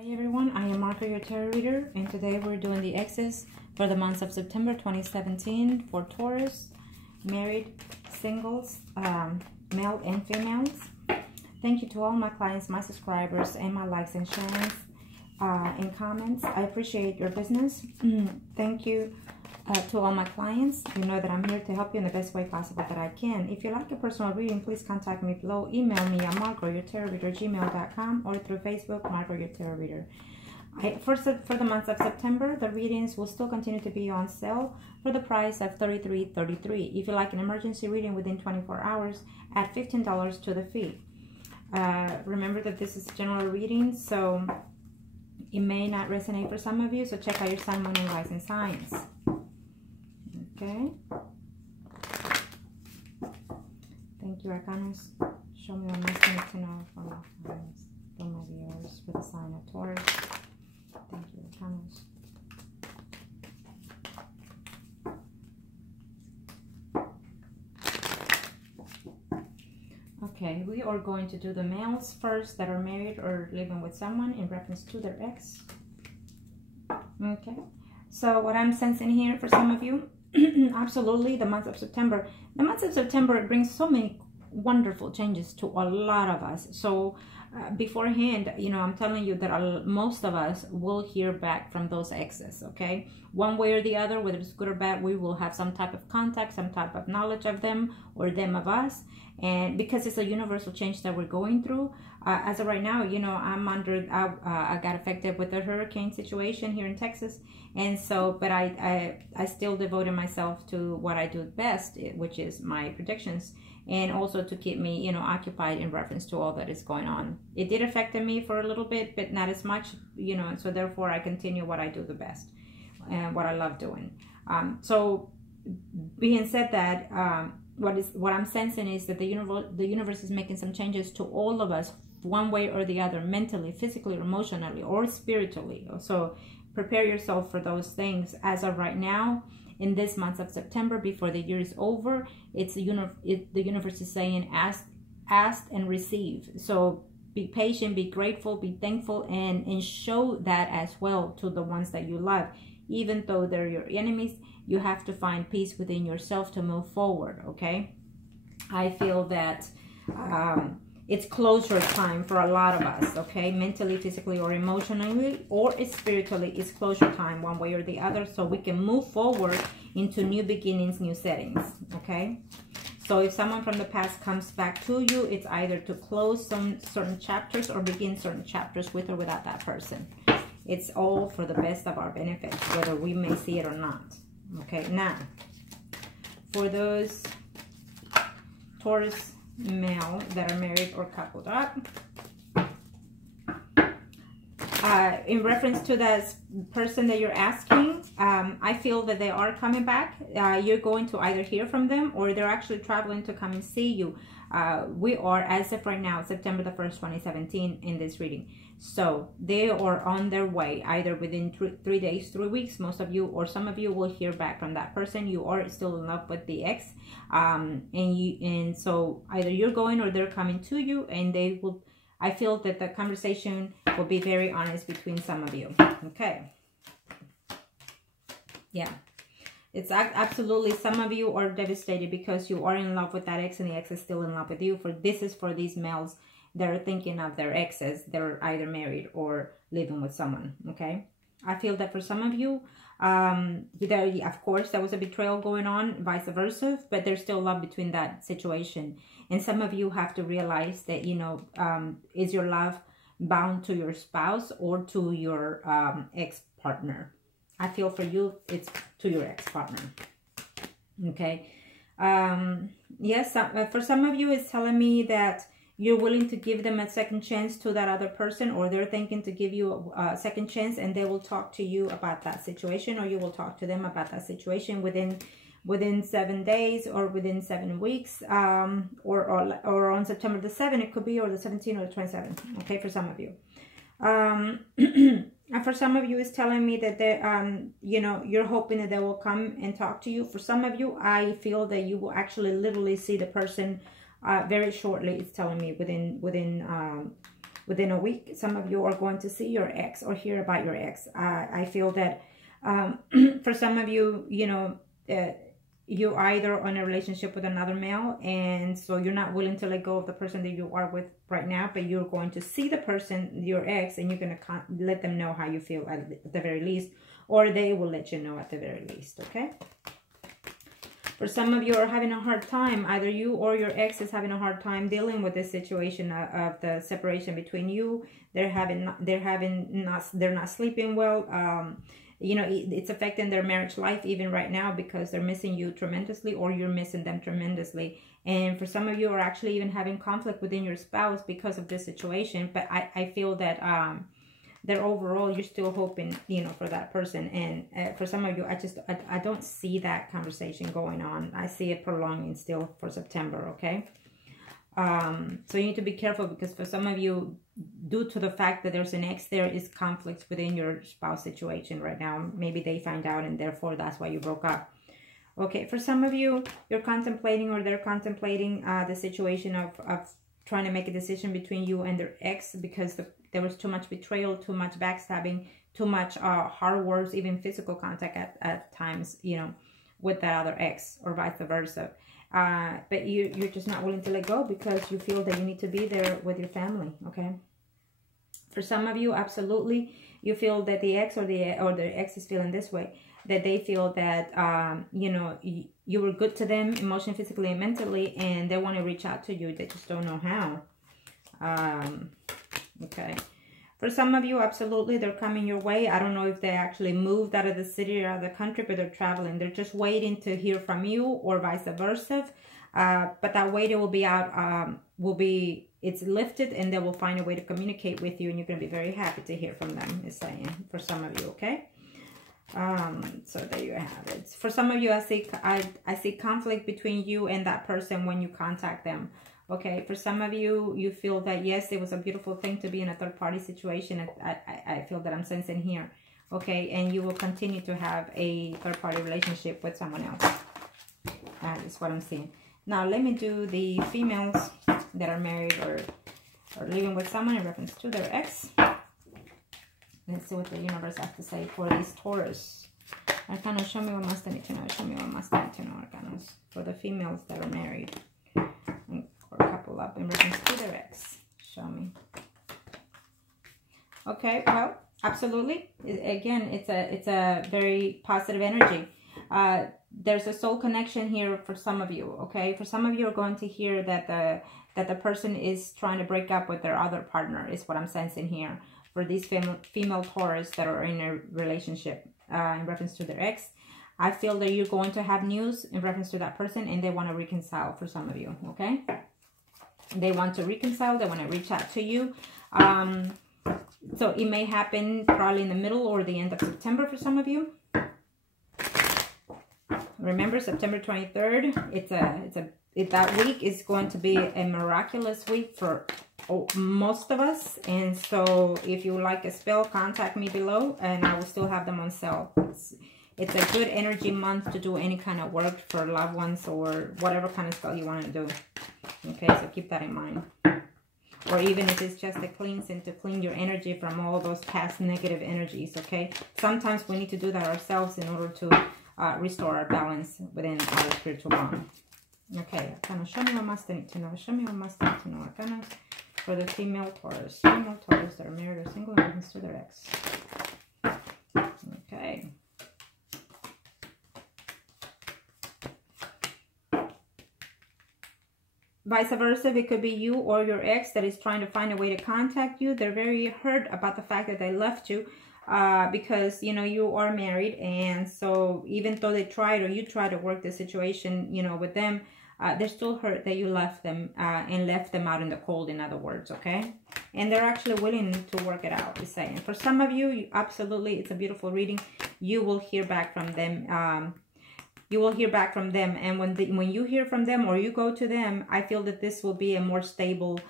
Hi everyone, I am Margourtarotreader, and today we're doing the X's for the months of September 2017 for Taurus, married, singles, male and females. Thank you to all my clients, my subscribers, and my likes and shares and comments. I appreciate your business. Thank you to all my clients. You know that I'm here to help you in the best way possible that I can. If you like a personal reading, please contact me below. Email me at margourtarotreader@gmail.com or through Facebook, Margourtarotreader. For the month of September, the readings will still continue to be on sale for the price of $33.33. If you like an emergency reading within 24 hours, add $15 to the fee. Remember that this is general reading, so it may not resonate for some of you, so check out your sun, moon, and rising signs. Okay. Thank you, Arcanas. Show me what I need to know from my friends, from my viewers for the sign of Taurus. Thank you, Arcanas. Okay, we are going to do the males first that are married or living with someone in reference to their ex. Okay, so what I'm sensing here for some of you, absolutely, the month of September. The month of September brings so many wonderful changes to a lot of us. So beforehand, you know, I'm telling you that most of us will hear back from those exes, okay? One way or the other, whether it's good or bad, we will have some type of contact, some type of knowledge of them or them of us. And because it's a universal change that we're going through, as of right now, you know, I got affected with the hurricane situation here in Texas. And so, but I still devoted myself to what I do best, which is my predictions, and also to keep me, you know, occupied in reference to all that is going on. It did affect me for a little bit, but not as much, you know, so therefore I continue what I do the best and what I love doing. So being said that, what I'm sensing is that the universe is making some changes to all of us, one way or the other, mentally, physically, emotionally, or spiritually. So prepare yourself for those things. As of right now, in this month of September, before the year is over, the universe is saying ask and receive. So be patient, be grateful, be thankful, and show that as well to the ones that you love. Even though they're your enemies, you have to find peace within yourself to move forward, okay? I feel that it's closure time for a lot of us, okay? Mentally, physically, or emotionally, or spiritually, it's closure time one way or the other, so we can move forward into new beginnings, new settings, okay? So if someone from the past comes back to you, it's either to close some certain chapters or begin certain chapters with or without that person. It's all for the best of our benefit, whether we may see it or not. Okay, now, for those Taurus male that are married or coupled up, in reference to that person that you're asking, I feel that they are coming back. You're going to either hear from them or they're actually traveling to come and see you. We are, as of right now, September the 1st, 2017, in this reading. So they are on their way, either within 3 days, 3 weeks. Most of you or some of you will hear back from that person. You are still in love with the ex, and so either you're going or they're coming to you, and they will. I feel that the conversation will be very honest between some of you. Okay. Yeah. It's absolutely, some of you are devastated because you are in love with that ex and the ex is still in love with you. This is for these males that are thinking of their exes. They're either married or living with someone, okay? I feel that for some of you, of course, there was a betrayal going on, vice versa, but there's still love between that situation. And some of you have to realize that, you know, is your love bound to your spouse or to your ex-partner? I feel for you, it's to your ex-partner. Okay. Yes, for some of you, it's telling me that you're willing to give them a second chance to that other person, or they're thinking to give you a second chance, and they will talk to you about that situation, or you will talk to them about that situation within 7 days or within 7 weeks, or on September the 7th, it could be, or the 17th or the 27th. Okay, for some of you. And for some of you, it's telling me that they, you know, you're hoping that they will come and talk to you. For some of you, I feel that you will actually literally see the person very shortly. It's telling me within within a week, some of you are going to see your ex or hear about your ex. I feel that for some of you, you know, you're either on a relationship with another male, and so you're not willing to let go of the person that you are with right now, but you're going to see the person, your ex, and you're going to let them know how you feel at the very least, or they will let you know at the very least, okay? For some of you are having a hard time, either you or your ex is having a hard time dealing with this situation of the separation between you. They're not sleeping well. You know, it's affecting their marriage life even right now because they're missing you tremendously, or you're missing them tremendously. And for some of you are actually even having conflict within your spouse because of this situation. But I feel that that overall you're still hoping, you know, for that person. And for some of you, I don't see that conversation going on. I see it prolonging still for September, okay? So you need to be careful, because for some of you, due to the fact that there's an ex, there is conflict within your spouse situation right now. Maybe they find out and therefore that's why you broke up. Okay, for some of you, you're contemplating, or they're contemplating the situation of trying to make a decision between you and their ex, because there was too much betrayal, too much backstabbing, too much hard words, even physical contact at times, you know, with that other ex, or vice versa. But you're just not willing to let go because you feel that you need to be there with your family, okay? For some of you, absolutely, you feel that the ex or the ex is feeling this way, that they feel that, you know, you were good to them emotionally, physically, and mentally, and they want to reach out to you. They just don't know how. Okay. For some of you, absolutely, they're coming your way. I don't know if they actually moved out of the city or out of the country, but they're traveling. They're just waiting to hear from you, or vice versa. But that waiting will be out, it's lifted, and they will find a way to communicate with you, and you're going to be very happy to hear from them, is saying, for some of you, okay? So there you have it. For some of you, I see conflict between you and that person when you contact them. Okay, for some of you, you feel that, yes, it was a beautiful thing to be in a third-party situation. I feel that I'm sensing here. Okay, and you will continue to have a third-party relationship with someone else. That is what I'm seeing. Now, let me do the females that are married or living with someone in reference to their ex. Let's see what the universe has to say for these Taurus. Arcana, show me what must I need to know. Show me what must I need to know, Arcanas, for the females that are married. Or couple up in reference to their ex. Show me. Okay, well, absolutely. Again, it's a very positive energy. There's a soul connection here for some of you. Okay, for some of you are going to hear that the person is trying to break up with their other partner, is what I'm sensing here. For these female Taurus that are in a relationship in reference to their ex, I feel that you're going to have news in reference to that person, and they want to reconcile for some of you, okay? They want to reconcile. They want to reach out to you. So it may happen probably in the middle or the end of September for some of you. Remember, September 23rd, that week is going to be a miraculous week for most of us. And so if you like a spell, contact me below, and I will still have them on sale. It's a good energy month to do any kind of work for loved ones, or whatever kind of spell you want to do. Okay, so keep that in mind. Or even if it's just a cleansing to clean your energy from all those past negative energies, okay? Sometimes we need to do that ourselves in order to restore our balance within our spiritual realm. Okay, Arcana, show me what must I need to know. Show me what must I need to know, Arcana, for the female Taurus. Female Taurus that are married or single in reference to their ex. Okay. Vice versa, it could be you or your ex that is trying to find a way to contact you. They're very hurt about the fact that they left you because, you know, you are married. And so even though they tried, or you try to work the situation, you know, with them, they're still hurt that you left them and left them out in the cold, in other words, okay? And they're actually willing to work it out, is saying. For some of you, absolutely, it's a beautiful reading. You will hear back from them. You will hear back from them, and when you hear from them or you go to them, I feel that this will be a more stable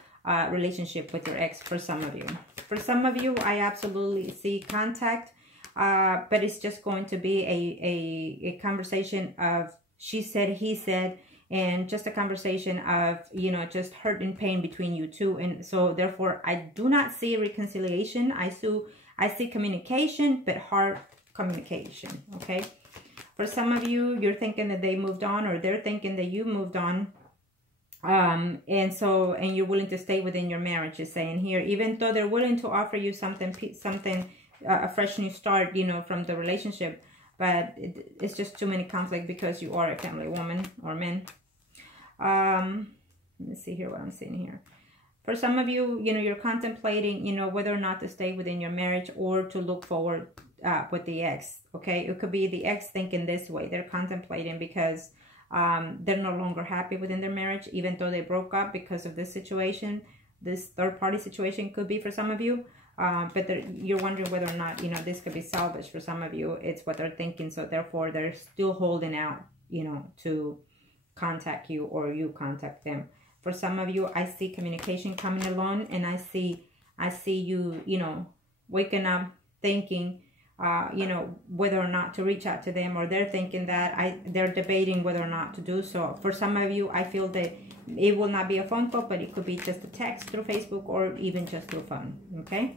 relationship with your ex for some of you. For some of you, I absolutely see contact, but it's just going to be a conversation of she said, he said, and just a conversation of, you know, just hurt and pain between you two. And so therefore, I do not see reconciliation. I see communication, but hard communication, okay? For some of you, you're thinking that they moved on, or they're thinking that you moved on. And you're willing to stay within your marriage, is saying here, even though they're willing to offer you something, a fresh new start, you know, from the relationship, but it's just too many conflict because you are a family woman or man. Let me see here what I'm seeing here. For some of you, you know, you're contemplating, you know, whether or not to stay within your marriage or to look forward with the ex, okay? It could be the ex thinking this way. They're contemplating because they're no longer happy within their marriage, even though they broke up because of this situation. This third-party situation could be for some of you, but you're wondering whether or not, you know, this could be salvaged for some of you. It's what they're thinking, so therefore they're still holding out, you know, to contact you or you contact them. For some of you, I see communication coming along, and I see you, you know, waking up thinking, you know, whether or not to reach out to them, or they're thinking that they're debating whether or not to do so. For some of you, I feel that it will not be a phone call, but it could be just a text through Facebook or even just through phone, okay?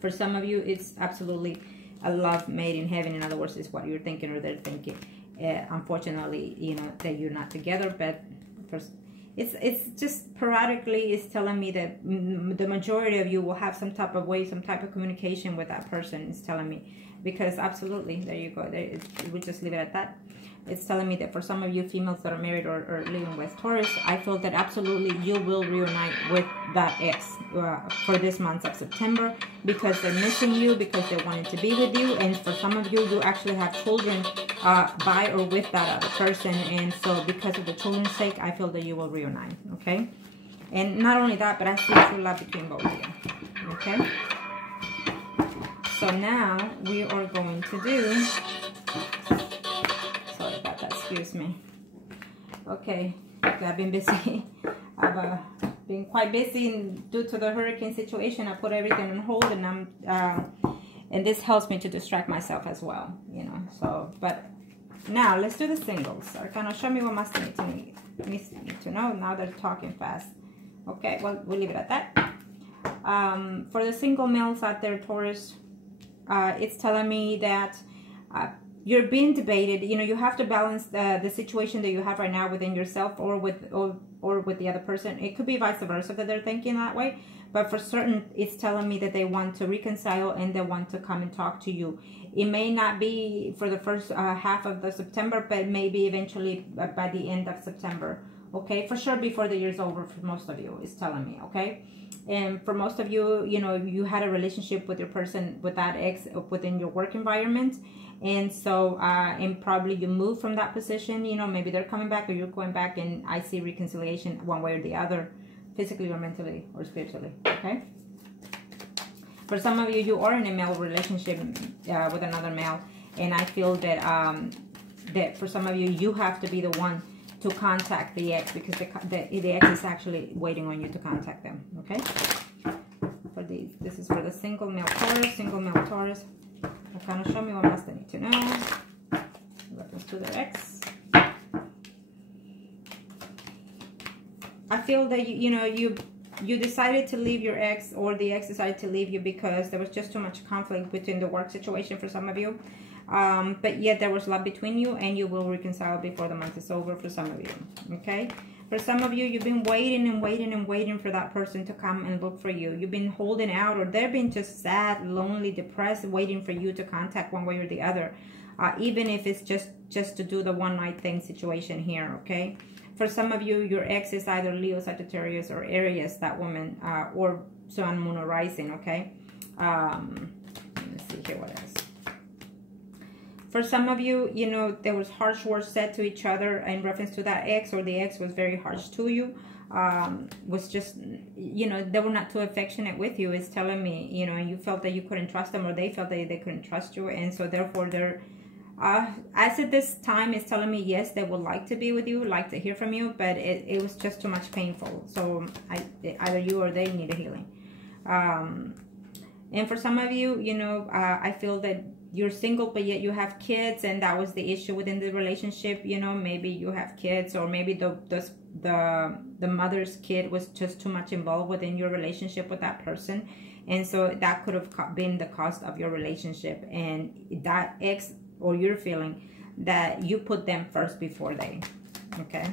For some of you, it's absolutely a love made in heaven. In other words, it's what you're thinking or they're thinking. Unfortunately, you know, that you're not together, but it's just periodically it's telling me that the majority of you will have some type of way, some type of communication with that person. It's telling me, because absolutely, there you go. We just leave it at that. It's telling me that for some of you females that are married or living with Taurus, I feel that absolutely you will reunite with that ex for this month of September, because they're missing you, because they wanted to be with you. And for some of you, you actually have children by or with that other person. And so because of the children's sake, I feel that you will reunite, okay? And not only that, but I see true love between both of you, okay? So now we are going to do... Excuse me. Okay, I've been busy. I've been quite busy, and due to the hurricane situation, I put everything on hold, and and this helps me to distract myself as well, you know. So, but now let's do the singles. Arcana, show me what must need to know. Now they're talking fast. Okay, well, we'll leave it at that. For the single males out there, Taurus, it's telling me that you're being debated. You know, you have to balance the situation that you have right now within yourself or with the other person. It could be vice versa that they're thinking that way, but for certain, it's telling me that they want to reconcile and they want to come and talk to you. It may not be for the first half of the September, but maybe eventually by the end of September. Okay, for sure before the year's over for most of you, it's telling me, okay? And for most of you, you know, you had a relationship with your person, with that ex within your work environment. And so, and probably you move from that position, you know, maybe they're coming back or you're going back, and I see reconciliation one way or the other, physically or mentally or spiritually, okay? For some of you, you are in a male relationship with another male, and I feel that, that for some of you, you have to be the one to contact the ex, because the ex is actually waiting on you to contact them, okay? For these, this is for the single male Taurus, Kind of show me what else they need to know. Reference to their ex. I feel that you decided to leave your ex, or the ex decided to leave you because there was just too much conflict between the work situation for some of you. But yet there was love between you, and you will reconcile before the month is over for some of you. Okay. For some of you, you've been waiting and waiting and waiting for that person to come and look for you. You've been holding out, or they've been just sad, lonely, depressed, waiting for you to contact one way or the other. Even if it's just to do the one-night thing situation here, okay? For some of you, your ex is either Leo, Sagittarius, or Aries, that woman, or Sun, Moon, or Rising, okay? Let me see here what else. For some of you, you know, there was harsh words said to each other in reference to that ex, or the ex was very harsh to you. Was just, you know, they were not too affectionate with you. It's telling me, you know, and you felt that you couldn't trust them, or they felt that they couldn't trust you. And so therefore they're, as at this time, it's telling me, yes, they would like to be with you, like to hear from you, but it was just too much painful. So either you or they need a healing. And for some of you, you know, I feel that you're single, but yet you have kids, and that was the issue within the relationship. You know, maybe you have kids, or maybe the mother's kid was just too much involved within your relationship with that person. And so that could have been the cost of your relationship. And that ex, or you're feeling that you put them first before they, okay?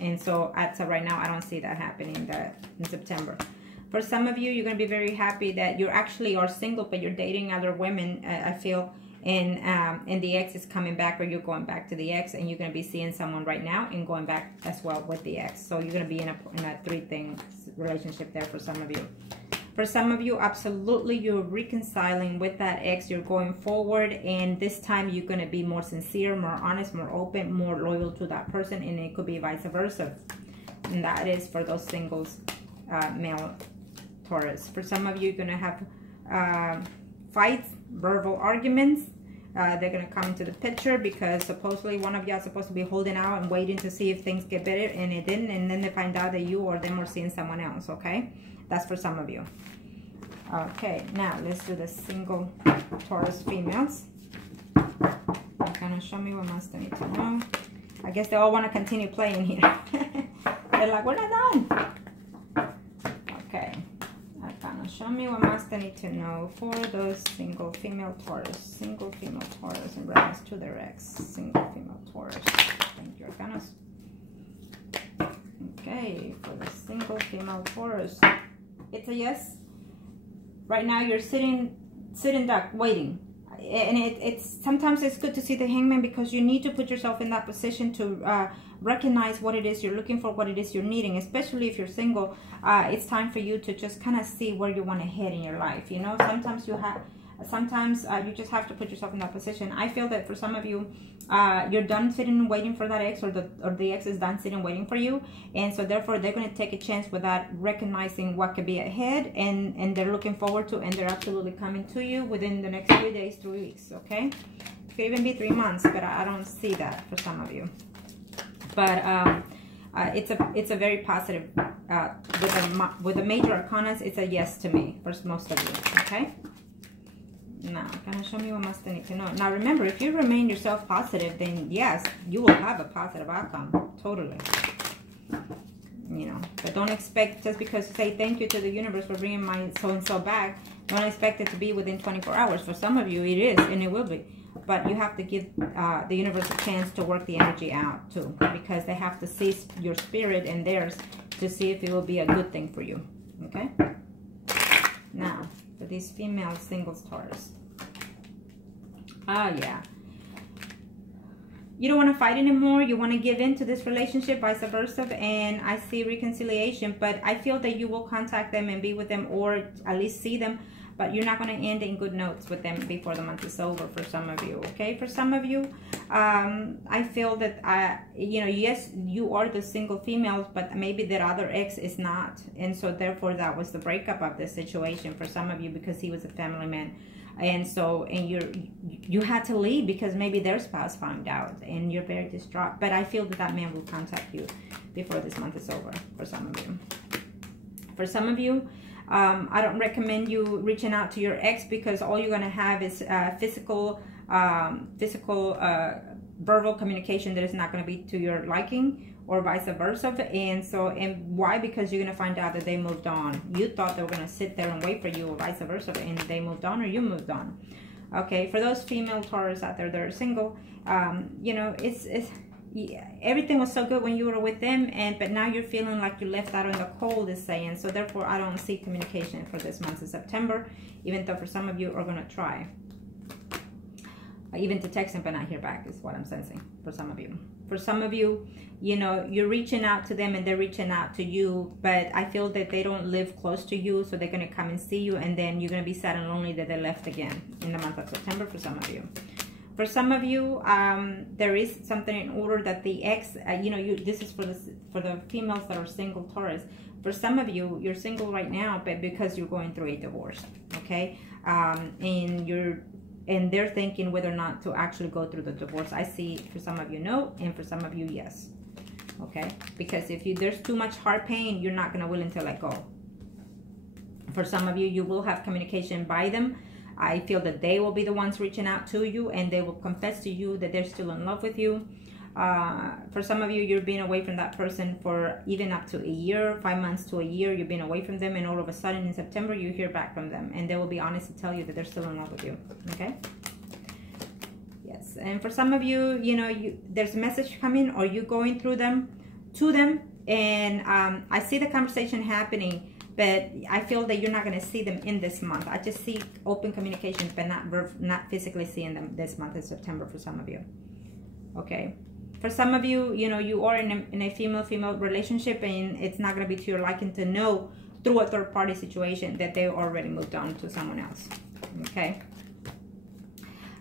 And so as of right now, I don't see that happening in September. For some of you, you're going to be very happy that you actually are single, but you're dating other women, I feel. And the ex is coming back, or you're going back to the ex, and you're going to be seeing someone right now and going back as well with the ex. So you're going to be in a three-thing relationship there for some of you. For some of you, absolutely, you're reconciling with that ex. You're going forward, and this time you're going to be more sincere, more honest, more open, more loyal to that person, and it could be vice versa. And that is for those singles, male Taurus. For some of you, you're going to have fights, verbal arguments. They're going to come into the picture because supposedly one of y'all is supposed to be holding out and waiting to see if things get better, and it didn't, and then they find out that you or them are seeing someone else, okay? That's for some of you. Okay, now let's do the single Taurus females. They're going to show me what must I need to know. I guess they all want to continue playing here. They're like, we're not done. Okay. Show me what must I need to know for those single female Taurus. Single female Taurus in reference to their ex. Single female Taurus. Thank you, Arcanas. Okay, for the single female Taurus. It's a yes. Right now you're sitting duck, waiting. And it's sometimes it's good to see the Hangman, because you need to put yourself in that position to recognize what it is you're looking for, what it is you're needing. Especially if you're single, it's time for you to just kind of see where you want to head in your life. You know, sometimes you just have to put yourself in that position. I feel that for some of you, you're done sitting and waiting for that ex, or the ex is done sitting waiting for you, and so therefore they're going to take a chance without recognizing what could be ahead, and they're looking forward to, and they're absolutely coming to you within the next 3 days, 3 weeks. Okay, it could even be 3 months, but I don't see that for some of you. But it's a very positive with the major arcanas. It's a yes to me for most of you. Okay. Now, kind of show me what must I need to know. Now, remember, if you remain yourself positive, then yes, you will have a positive outcome. Totally. You know, but don't expect, just because you say thank you to the universe for bringing my so-and-so back, don't expect it to be within 24 hours. For some of you, it is, and it will be. But you have to give the universe a chance to work the energy out, too, because they have to see your spirit and theirs to see if it will be a good thing for you. Okay? Now, for these female singles Taurus. Yeah. You don't want to fight anymore. You want to give in to this relationship, vice versa. And I see reconciliation, but I feel that you will contact them and be with them, or at least see them. But you're not going to end in good notes with them before the month is over for some of you, okay? For some of you, I feel that, you know, yes, you are the single females, but maybe that other ex is not. And so therefore that was the breakup of the situation for some of you, because he was a family man. And so, and you had to leave because maybe their spouse found out, and you're very distraught. But I feel that that man will contact you before this month is over for some of you. For some of you, I don't recommend you reaching out to your ex, because all you're going to have is physical verbal communication that is not going to be to your liking, or vice versa. And so, and why? Because you're going to find out that they moved on. You thought they were going to sit there and wait for you, or vice versa, and they moved on, or you moved on. Okay, for those female Taurus out there that are single, you know, everything was so good when you were with them, but now you're feeling like you're left out in the cold, is saying. So therefore, I don't see communication for this month of September, even though for some of you are going to try. Even to text them but not hear back is what I'm sensing for some of you. For some of you, you know, you're reaching out to them and they're reaching out to you, but I feel that they don't live close to you, so they're going to come and see you, and then you're going to be sad and lonely that they left again in the month of September for some of you. For some of you, there is something in order that the ex, you know, this is for the females that are single Taurus. For some of you, you're single right now, but because you're going through a divorce, okay? And they're thinking whether or not to actually go through the divorce. I see for some of you no, and for some of you yes, okay? Because if there's too much heart pain, you're not going to willing to let go. For some of you, you will have communication by them. I feel that they will be the ones reaching out to you, and they will confess to you that they're still in love with you. For some of you, you're being away from that person for even up to a year, 5 months to a year. You've been away from them, and all of a sudden in September, you hear back from them, and they will be honest to tell you that they're still in love with you. Okay? Yes. And for some of you, you know, there's a message coming, or you going through them to them, and I see the conversation happening, but I feel that you're not going to see them in this month. I just see open communications, but not physically seeing them this month in September for some of you. Okay. For some of you, you know, you are in a female-female relationship, and it's not going to be to your liking to know through a third-party situation that they already moved on to someone else. Okay.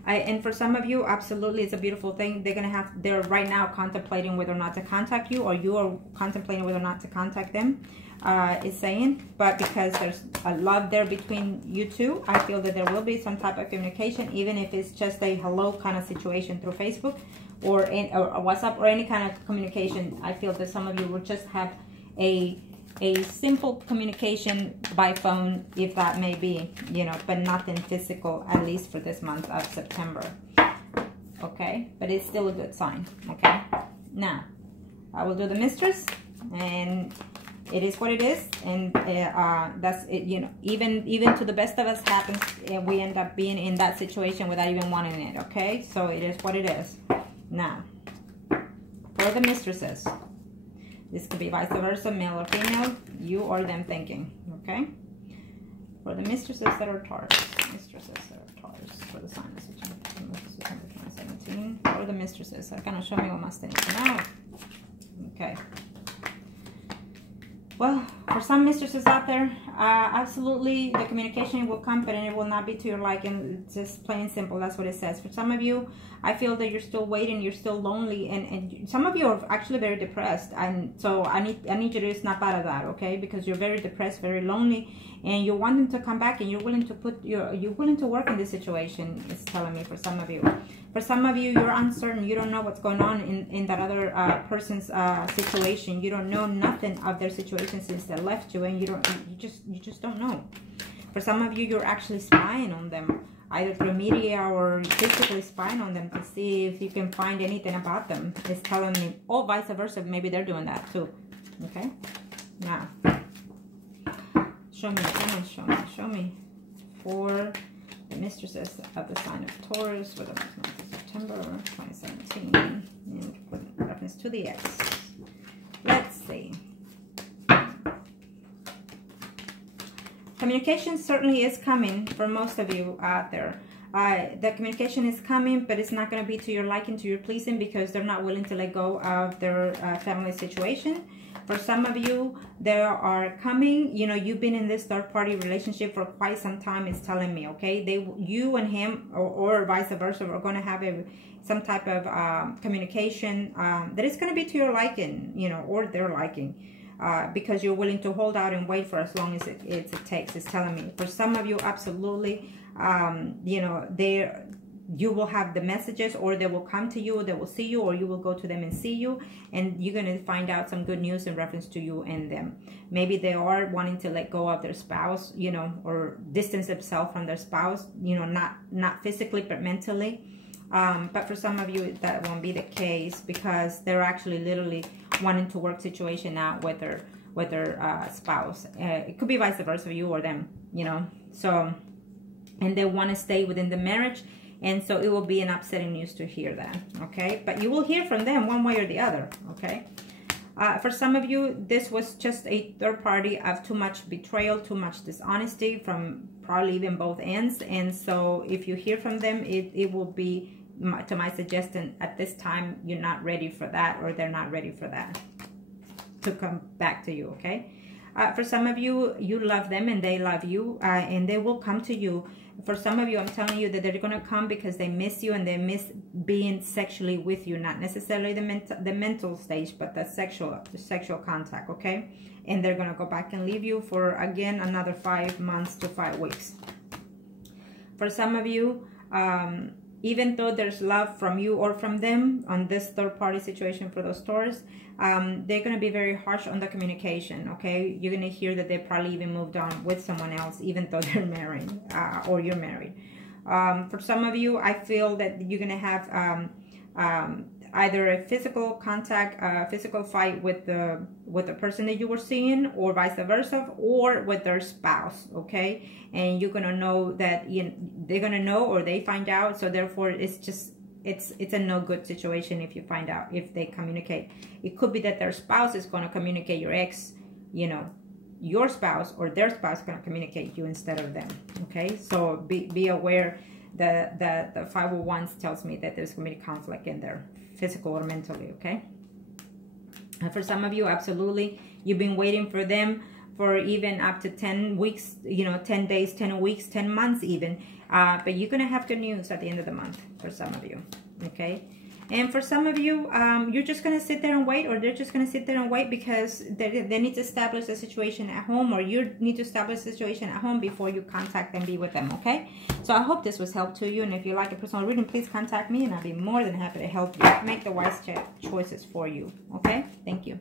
And for some of you, absolutely, it's a beautiful thing. They're right now contemplating whether or not to contact you, or you are contemplating whether or not to contact them. Is saying, but because there's a love there between you two, I feel that there will be some type of communication, even if it's just a hello kind of situation through Facebook or WhatsApp or any kind of communication. I feel that some of you will just have a simple communication by phone, if that may be, you know, but nothing physical, at least for this month of September. Okay, but it's still a good sign. Okay, now I will do the Mistress, and it is what it is, and that's it. You know, even to the best of us happens, we end up being in that situation without even wanting it. Okay, so it is what it is. Now, for the Mistresses, this could be vice versa, male or female, you or them thinking. Okay, for the Mistresses that are Taurus, for the sign of September 2017, for the Mistresses, kind of show me what must need to know. Okay. Well, for some Mistresses out there, absolutely the communication will come, but it will not be to your liking. It's just plain and simple. That's what it says. For some of you, I feel that you're still waiting, you're still lonely, and some of you are actually very depressed. And so I need you to snap out of that, okay? Because you're very depressed, very lonely, and you're wanting to come back, and you're willing to work in this situation. It's telling me for some of you. For some of you, you're uncertain. You don't know what's going on in that other person's situation. You don't know nothing of their situation since they left you, and you just don't know. For some of you, you're actually spying on them, either through media or physically spying on them to see if you can find anything about them. It's telling me, or vice versa, maybe they're doing that too. Okay, now show me for the Mistresses of the sign of Taurus for the month of September 2017 in reference to the X. Let's see. Communication certainly is coming for most of you out there. The communication is coming, but it's not going to be to your liking, to your pleasing, because they're not willing to let go of their family situation. For some of you, they are coming, you know, you've been in this third-party relationship for quite some time, it's telling me, okay? You and him, or vice versa, are going to have some type of communication that is going to be to your liking, you know, or their liking, because you're willing to hold out and wait for as long as it takes, it's telling me. For some of you, absolutely, you know, you will have the messages, or they will come to you, they will see you, or you will go to them and see you, and you're going to find out some good news in reference to you and them. Maybe they are wanting to let go of their spouse, you know, or distance themselves from their spouse, you know, not physically but mentally. But for some of you, that won't be the case, because they're actually literally wanting to work situation out with their spouse. It could be vice versa, you or them, you know. So, and they want to stay within the marriage. And so it will be an upsetting news to hear that, okay? But you will hear from them one way or the other, okay? For some of you, this was just a third party of too much betrayal, too much dishonesty from probably even both ends. And so if you hear from them, it will be, to my suggestion, at this time, you're not ready for that, or they're not ready for that to come back to you, okay? For some of you, you love them and they love you, and they will come to you. For some of you, I'm telling you that they're going to come because they miss you, and they miss being sexually with you. Not necessarily the mental stage, but the sexual contact, okay? And they're going to go back and leave you for, again, another 5 months to 5 weeks. For some of you, even though there's love from you or from them on this third-party situation for those Taurus, they're going to be very harsh on the communication, okay? You're going to hear that they probably even moved on with someone else, even though they're married or you're married. For some of you, I feel that you're going to have either a physical contact, physical fight with the person that you were seeing, or vice versa, or with their spouse, okay? And you're gonna know that they're gonna know, or they find out. So therefore, it's a no good situation if you find out, if they communicate. It could be that their spouse is gonna communicate your ex, your spouse, or their spouse is gonna communicate you instead of them, okay? So be aware that the 5 of Wands tells me that there's gonna be conflict in there, physical or mentally, okay? And for some of you, absolutely, you've been waiting for them for even up to 10 weeks, 10 days, 10 weeks, 10 months even. But you're going to have good news at the end of the month for some of you, okay? And for some of you, you're just going to sit there and wait, or they're just going to sit there and wait because they need to establish a situation at home, or you need to establish a situation at home before you contact and be with them, okay? So I hope this was helpful to you. And if you like a personal reading, please contact me and I'll be more than happy to help you make the wise choices for you, okay? Thank you.